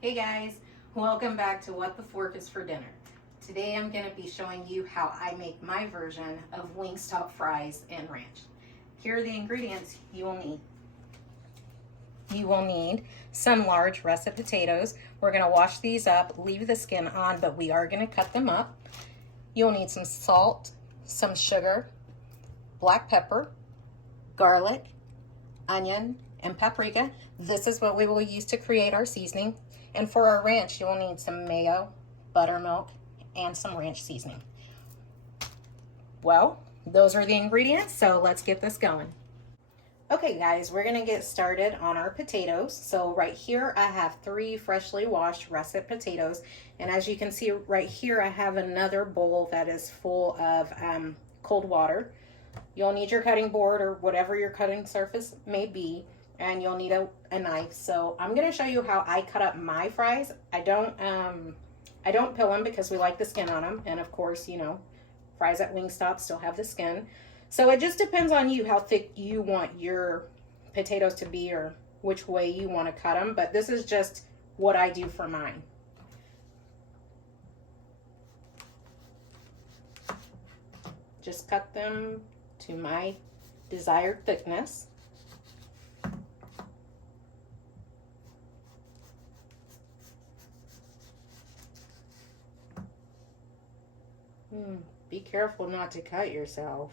Hey guys, welcome back to What the Fork is for Dinner. Today I'm going to be showing you how I make my version of Wingstop fries and ranch. Here are the ingredients you will need. You will need some large russet potatoes. We're going to wash these up, leave the skin on, but we are going to cut them up. You'll need some salt, some sugar, black pepper, garlic, onion, and paprika. This is what we will use to create our seasoning. And for our ranch, you'll need some mayo, buttermilk, and some ranch seasoning. Well, those are the ingredients, so let's get this going. Okay guys, we're gonna get started on our potatoes. So right here, I have 3 freshly washed russet potatoes. And as you can see right here, I have another bowl that is full of cold water. You'll need your cutting board or whatever your cutting surface may be. And you'll need a knife. So I'm gonna show you how I cut up my fries. I don't peel them because we like the skin on them. And of course, you know, fries at Wingstop still have the skin. So it just depends on you how thick you want your potatoes to be or which way you want to cut them. But this is just what I do for mine. Just cut them to my desired thickness. Be careful not to cut yourself.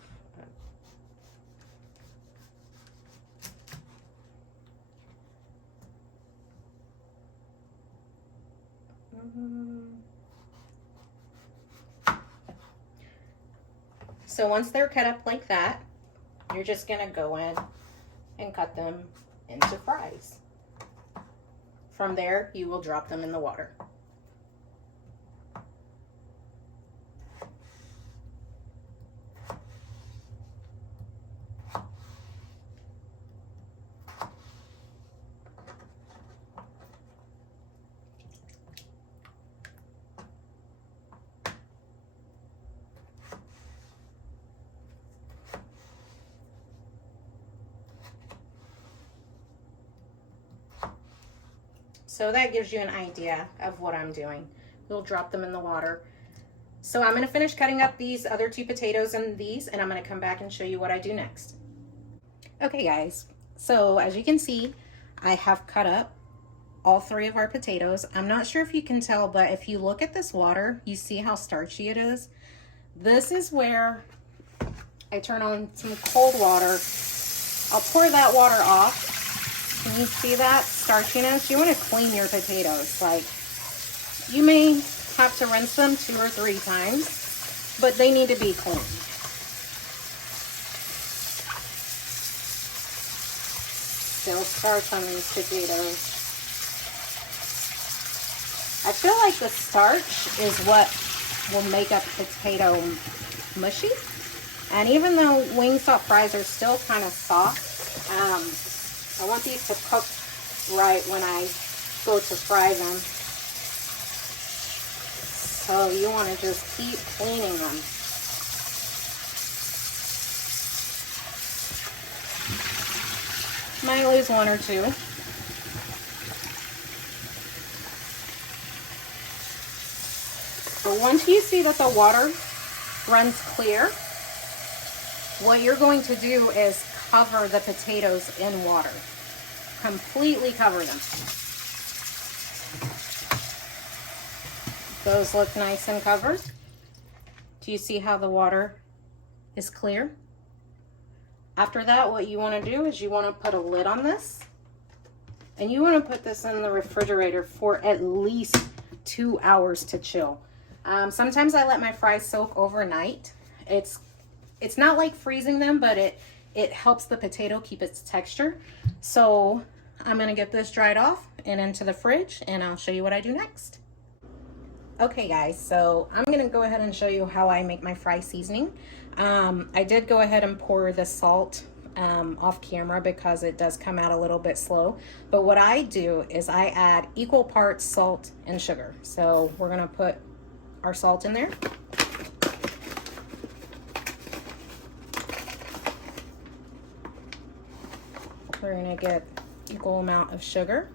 So once they're cut up like that, you're just gonna go in and cut them into fries. From there, you will drop them in the water. So that gives you an idea of what I'm doing. We'll drop them in the water. So I'm gonna finish cutting up these other 2 potatoes and these, and I'm gonna come back and show you what I do next. Okay guys, so as you can see, I have cut up all 3 of our potatoes. I'm not sure if you can tell, but if you look at this water, you see how starchy it is? This is where I turn on some cold water. I'll pour that water off. Can you see that starchiness? You want to clean your potatoes. Like, you may have to rinse them 2 or 3 times, but they need to be clean. Still starch on these potatoes. I feel like the starch is what will make a potato mushy. And even though Wingstop fries are still kind of soft, I want these to cook right when I go to fry them. So you want to just keep cleaning them. Might lose 1 or 2. But once you see that the water runs clear, what you're going to do is cover the potatoes in water. Completely cover them. Those look nice and covered. Do you see how the water is clear? After that, what you want to do is you want to put a lid on this. And you want to put this in the refrigerator for at least 2 hours to chill. Sometimes I let my fries soak overnight. It's not like freezing them, but it helps the potato keep its texture. So I'm gonna get this dried off and into the fridge, and I'll show you what I do next. Okay guys, so I'm gonna go ahead and show you how I make my fry seasoning. I did go ahead and pour the salt off camera because it does come out a little bit slow. But what I do is I add equal parts salt and sugar. So we're gonna put our salt in there. We're gonna get equal amount of sugar.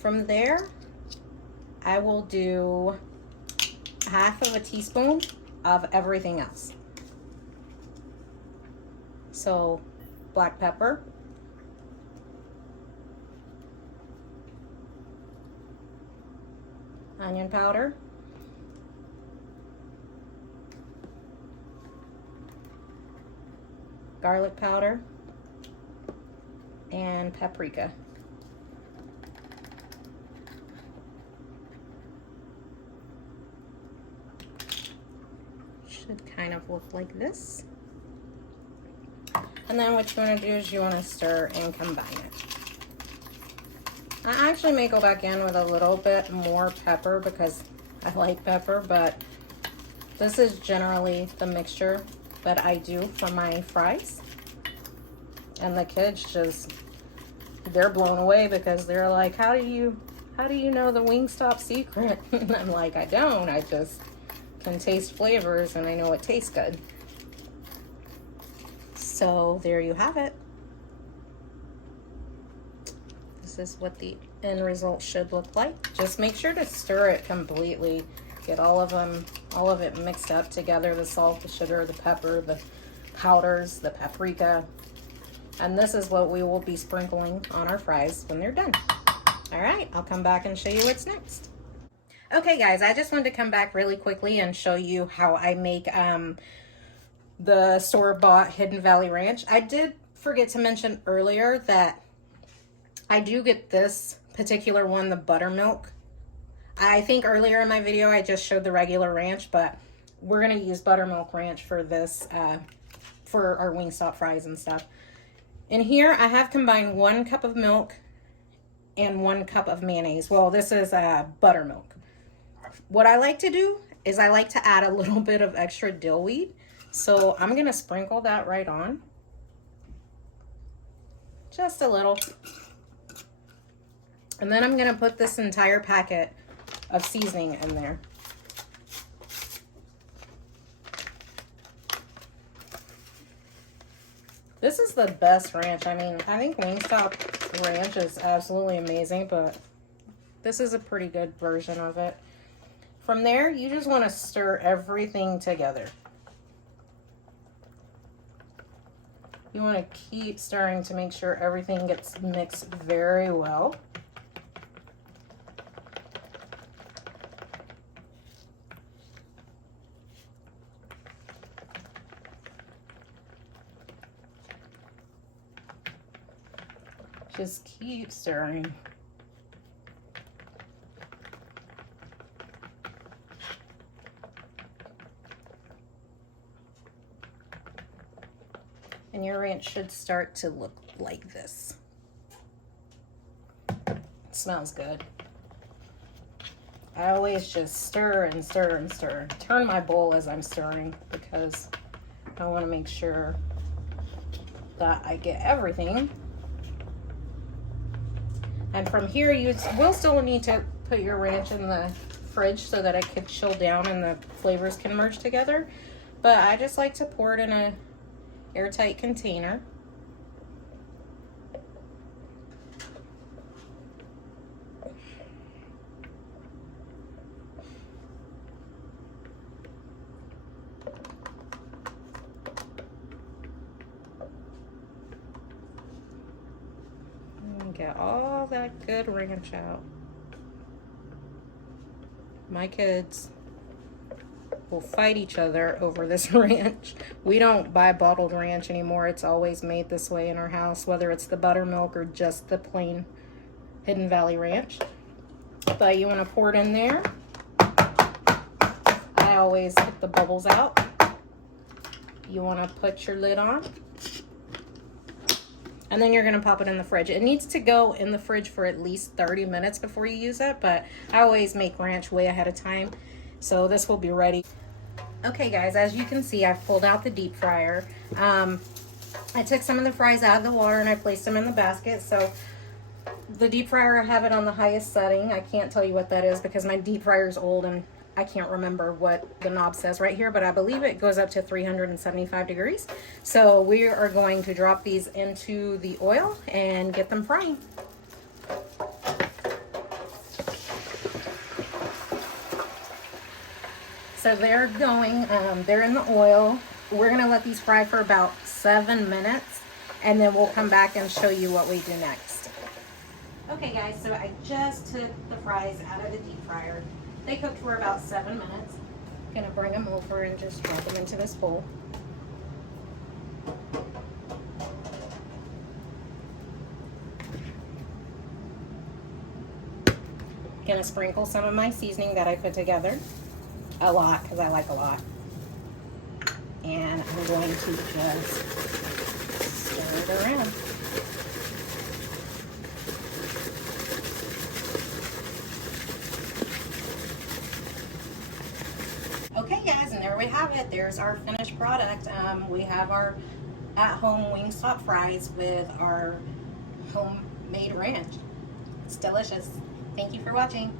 From there, I will do 1/2 teaspoon of everything else. So black pepper, onion powder, garlic powder, and paprika. Should kind of look like this. And then what you want to do is you want to stir and combine it. I actually may go back in with a little bit more pepper because I like pepper, but this is generally the mixture that I do for my fries. And the kids just, they're blown away because they're like, how do you know the Wingstop secret? And I'm like, I don't, I just can taste flavors and I know it tastes good. So there you have it. This is what the end result should look like. Just make sure to stir it completely. Get all of it mixed up together, the salt, the sugar, the pepper, the powders, the paprika. And this is what we will be sprinkling on our fries when they're done. All right, I'll come back and show you what's next. Okay guys, I just wanted to come back really quickly and show you how I make the store-bought Hidden Valley Ranch. I did forget to mention earlier that I do get this particular one, the Buttermilk. I think earlier in my video I just showed the regular ranch, but we're gonna use Buttermilk Ranch for this, for our Wingstop fries and stuff. In here I have combined 1 cup of milk and 1 cup of mayonnaise. Well, this is buttermilk. What I like to do is I like to add a little bit of extra dill weed. So I'm gonna sprinkle that right on. Just a little. And then I'm gonna put this entire packet of seasoning in there. This is the best ranch. I mean, I think Wingstop ranch is absolutely amazing, but this is a pretty good version of it. From there, you just want to stir everything together. You want to keep stirring to make sure everything gets mixed very well. Just keep stirring. And your ranch should start to look like this. It smells good. I always just stir and stir and stir. Turn my bowl as I'm stirring because I want to make sure that I get everything. And from here, you will still need to put your ranch in the fridge so that it could chill down and the flavors can merge together. But I just like to pour it in a airtight container. And get all that good ranch out. My kids will fight each other over this ranch. We don't buy bottled ranch anymore. It's always made this way in our house, whether it's the buttermilk or just the plain Hidden Valley Ranch. But you want to pour it in there. I always get the bubbles out. You want to put your lid on. And then you're going to pop it in the fridge. It needs to go in the fridge for at least 30 minutes before you use it, but I always make ranch way ahead of time. So this will be ready. Okay guys, as you can see, I've pulled out the deep fryer. I took some of the fries out of the water and I placed them in the basket. So the deep fryer, I have it on the highest setting. I can't tell you what that is because my deep fryer is old and I can't remember what the knob says right here, but I believe it goes up to 375 degrees. So we are going to drop these into the oil and get them frying. So they're going, they're in the oil. We're gonna let these fry for about 7 minutes, and then we'll come back and show you what we do next. Okay guys, so I just took the fries out of the deep fryer. They cooked for about 7 minutes. Gonna bring them over and just drop them into this bowl. Gonna sprinkle some of my seasoning that I put together. A lot, because I like a lot. And I'm going to just stir it around. Okay guys, and there we have it. There's our finished product. We have our at-home Wingstop fries with our homemade ranch. It's delicious. Thank you for watching.